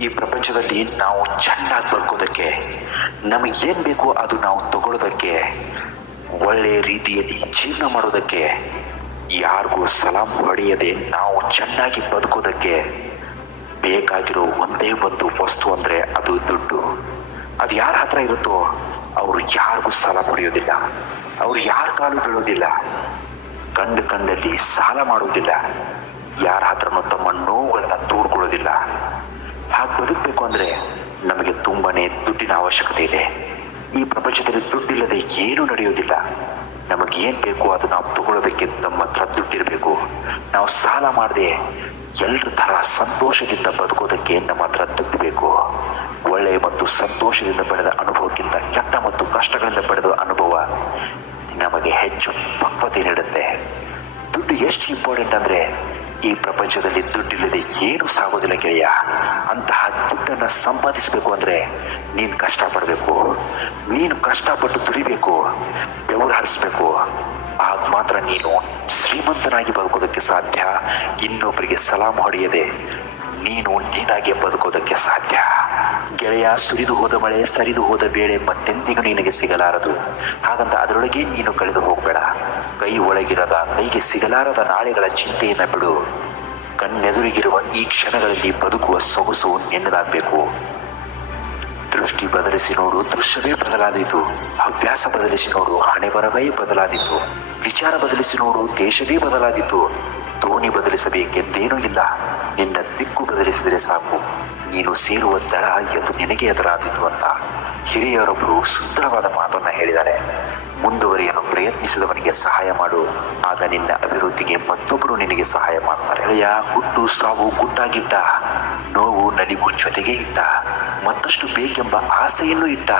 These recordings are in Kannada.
ಈ ಪ್ರಪಂಚದಲ್ಲಿ ನಾವು ಚೆನ್ನಾಗಿ ಬದುಕೋದಕ್ಕೆ ನಮಗೆ ಏನು ಬೇಕೋ ಅದು ನಾವು ತಗೊಳ್ಳೋದಕ್ಕೆ ಒಳ್ಳೆಯ ರೀತಿಯಲ್ಲಿ ಜೀವನ ಮಾಡೋದಕ್ಕೆ, ಯಾರಿಗೂ ಸಲಾಂ ಹೊಡೆಯದೆ ನಾವು ಚೆನ್ನಾಗಿ ಬದುಕೋದಕ್ಕೆ ಬೇಕಾಗಿರೋ ಒಂದೇ ಒಂದು ವಸ್ತು ಅಂದರೆ ಅದು ದುಡ್ಡು. ಅದು ಯಾರ ಹತ್ರ ಇರುತ್ತೋ ಅವರು ಯಾರಿಗೂ ಸಾಲ ಪಡೆಯೋದಿಲ್ಲ. ಅವರು ಯಾರ ಕಾಲು ಬೀಳೋದಿಲ್ಲ. ಕಂಡು ಕಂಡಲ್ಲಿ ಸಾಲ ಮಾಡೋದಿಲ್ಲ. ಯಾರ ಹತ್ರನೂ ತಮ್ಮ ನೋವುಗಳನ್ನ ತೋಡ್ಕೊಳ್ಳೋದಿಲ್ಲ. ಬದುಕಬೇಕು ಅಂದರೆ ನಮಗೆ ತುಂಬಾನೇ ದುಡ್ಡಿನ ಅವಶ್ಯಕತೆ ಇದೆ. ಈ ಪ್ರಪಂಚದಲ್ಲಿ ದುಡ್ಡಿಲ್ಲದೆ ಏನೂ ನಡೆಯೋದಿಲ್ಲ ನಮಗೆ ಏನು ಬೇಕು ಅದು ನಾವು ತಗೊಳ್ಳೋದಕ್ಕೆ ನಮ್ಮ ಹತ್ರ ದುಡ್ಡಿರಬೇಕು. ನಾವು ಸಾಲ ಮಾಡದೆ ಎಲ್ಲರ ಥರ ಸಂತೋಷದಿಂದ ಬದುಕೋದಕ್ಕೆ ನಮ್ಮ ಹತ್ರ ದುಡ್ಡು ಬೇಕು ಒಳ್ಳೆಯ ಮತ್ತು ಸಂತೋಷದಿಂದ ಪಡೆದ ಅನುಭವಕ್ಕಿಂತ ಕೆಟ್ಟ ಮತ್ತು ಕಷ್ಟಗಳಿಂದ ಪಡೆದ ಅನುಭವ ನಮಗೆ ಹೆಚ್ಚು ಪಕ್ವತೆ ನೀಡುತ್ತೆ. ದುಡ್ಡು ಎಷ್ಟು ಇಂಪಾರ್ಟೆಂಟ್ ಅಂದ್ರೆ ಈ ಪ್ರಪಂಚದಲ್ಲಿ ದುಡ್ಡಿಲ್ಲದೆ ಏನು ಸಾಗೋದಿಲ್ಲ ಗೆಳೆಯ. ಅಂತಹ ದುಡ್ಡನ್ನ ಸಂಪಾದಿಸಬೇಕು ಅಂದ್ರೆ ನೀನು ಕಷ್ಟಪಡಬೇಕು. ನೀನು ಕಷ್ಟಪಟ್ಟು ದುಡಿಬೇಕು. ಬೆವರು ಹರಿಸ್ಬೇಕು. ಆಗ ಮಾತ್ರ ನೀನು ಶ್ರೀಮಂತನಾಗಿ ಬದುಕೋದಕ್ಕೆ ಸಾಧ್ಯ. ಇನ್ನೊಬ್ಬರಿಗೆ ಸಲಾಮ್ ಹೊಡೆಯದೆ ನೀನು ನೀನಾಗೆ ಬದುಕೋದಕ್ಕೆ ಸಾಧ್ಯ. ಗೆಳೆಯ, ಸುರಿದು ಹೋದ ಮಳೆ, ಸರಿದು ಹೋದ ಬೇಳೆ ಮತ್ತೆಂದಿಗೂ ನಿನಗೆ ಸಿಗಲಾರದು. ಹಾಗಂತ ಅದರೊಳಗೆ ನೀನು ಕಳೆದು ಹೋಗಬೇಡ. ಕೈ ಒಳಗಿರದ, ಕೈಗೆ ಸಿಗಲಾರದ ನಾಳೆಗಳ ಚಿಂತೆಯನ್ನು ಬಿಡು. ಕಣ್ಣೆದುರಿಗಿರುವ ಈ ಕ್ಷಣಗಳಲ್ಲಿ ಬದುಕುವ ಸೊಗಸು ನಿನ್ನದಾಗಬೇಕು ದೃಷ್ಟಿ ಬದಲಿಸಿ ನೋಡು, ದೃಶ್ಯವೇ ಬದಲಾದೀತು. ಹವ್ಯಾಸ ಬದಲಿಸಿ ನೋಡು, ಹಣೆ ಬರವೇ ಬದಲಾದೀತು. ವಿಚಾರ ಬದಲಿಸಿ ನೋಡು, ದೇಶವೇ ಬದಲಾದೀತು. ದೋಣಿ ಬದಲಿಸಬೇಕೆಂದೇನೂ ಇಲ್ಲ. ನಿನ್ನ ದಿಕ್ಕು ಬದಲಿಸಿದರೆ ಸಾಕು. ನೀನು ಸೇರುವ ದಳ ಎಂದು ನಿನಗೆ ಎದುರಾದೀತು ಅಂತ ಹಿರಿಯರೊಬ್ಬರು ಸುಂದರವಾದ ಮಾತನ್ನ ಹೇಳಿದ್ದಾರೆ. ಮುಂದುವರಿಯಲು ಪ್ರಯತ್ನಿಸಿದವನಿಗೆ ಸಹಾಯ ಮಾಡು. ಆಗ ನಿನ್ನ ಅಭಿವೃದ್ಧಿಗೆ ಮತ್ತೊಬ್ಬರು ನಿನಗೆ ಸಹಾಯ ಮಾಡ್ತಾರೆ. ಹುಟ್ಟು ಸಾವು ಗುಟ್ಟಾಗಿಟ್ಟ. ನೋವು ನಲಿವು ಜೊತೆಗೆ ಇಟ್ಟ. ಮತ್ತಷ್ಟು ಬೇಕೆಂಬ ಆಸೆಯನ್ನು ಇಟ್ಟ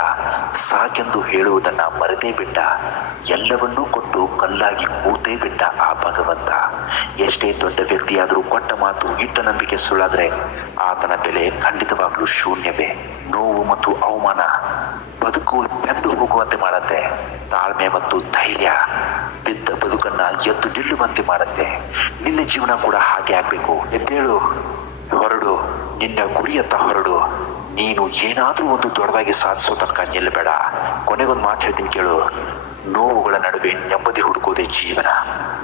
ಸಾಕೆಂದು ಹೇಳುವುದನ್ನ ಮರೆತೇ ಬಿಟ್ಟ. ಎಲ್ಲವನ್ನೂ ಕೊಟ್ಟು ಕಲ್ಲಾಗಿ ಕೂತೇ ಬಿಟ್ಟ ಆ ಭಗವಂತ. ಎಷ್ಟೇ ದೊಡ್ಡ ವ್ಯಕ್ತಿಯಾದರೂ ಕೊಟ್ಟ ಮಾತು ಇಟ್ಟ ನಂಬಿಕೆ ಸುಳ್ಳಾದ್ರೆ ಆತನ ಬೆಲೆ ಖಂಡಿತವಾಗ್ಲೂ ಶೂನ್ಯವೇ. ನೋವು ಮತ್ತು ಅವಮಾನ ಬದುಕು ಬೆಂದು ಹೋಗುವಂತೆ ಮಾಡತ್ತೆ. ತಾಳ್ಮೆ ಮತ್ತು ಧೈರ್ಯ ಬಿದ್ದ ಬದುಕನ್ನ ಎದ್ದು ನಿಲ್ಲುವಂತೆ ಮಾಡತ್ತೆ. ನಿನ್ನ ಜೀವನ ಕೂಡ ಹಾಗೆ ಆಗ್ಬೇಕು. ಎದ್ದೇಳು, ಹೊರಡು. ನಿನ್ನ ಗುರಿಯತ್ತ ಹೊರಡು. ನೀನು ಏನಾದರೂ ಒಂದು ದೊಡ್ಡದಾಗಿ ಸಾಧಿಸೋ ತನಕ ನಿಲ್ಲಬೇಡ. ಕೊನೆಗೊಂದು ಮಾತು ಹೇಳ್ತೀನಿ ಕೇಳು. ನೋವುಗಳ ನಡುವೆ ನೆಮ್ಮದಿ ಹುಡುಕುವುದೇ ಜೀವನ.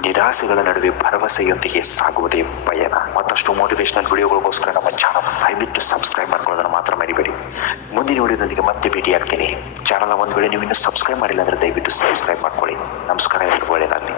ನಿರಾಸೆಗಳ ನಡುವೆ ಭರವಸೆಯೊಂದಿಗೆ ಸಾಗುವುದೇ ಪಯಣ. ಮತ್ತಷ್ಟು ಮೋಟಿವೇಶನಲ್ ವಿಡಿಯೋಗಳಿಗೋಸ್ಕರ ನಮ್ಮ ಚಾನಲ್ ದಯವಿಟ್ಟು ಸಬ್ಸ್ಕ್ರೈಬ್ ಮಾಡ್ಕೊಳ್ಳೋದನ್ನು ಮಾತ್ರ ಮರಿಬೇಡಿ. ಮುಂದಿನ ವಿಡಿಯೋದೊಂದಿಗೆ ಮತ್ತೆ ಭೇಟಿ ಆಗ್ತೀನಿ. ಚಾನಲ್ ಒಂದು ವೇಳೆ ನೀವು ಇನ್ನೂ ಸಬ್ಸ್ಕ್ರೈಬ್ ಮಾಡಿಲ್ಲ ಅಂದರೆ ದಯವಿಟ್ಟು ಸಬ್ಸ್ಕ್ರೈಬ್ ಮಾಡ್ಕೊಳ್ಳಿ. ನಮಸ್ಕಾರ ಎಲ್ಲರಿಗೂ ಒಳ್ಳೆಯದಾಗಲಿ.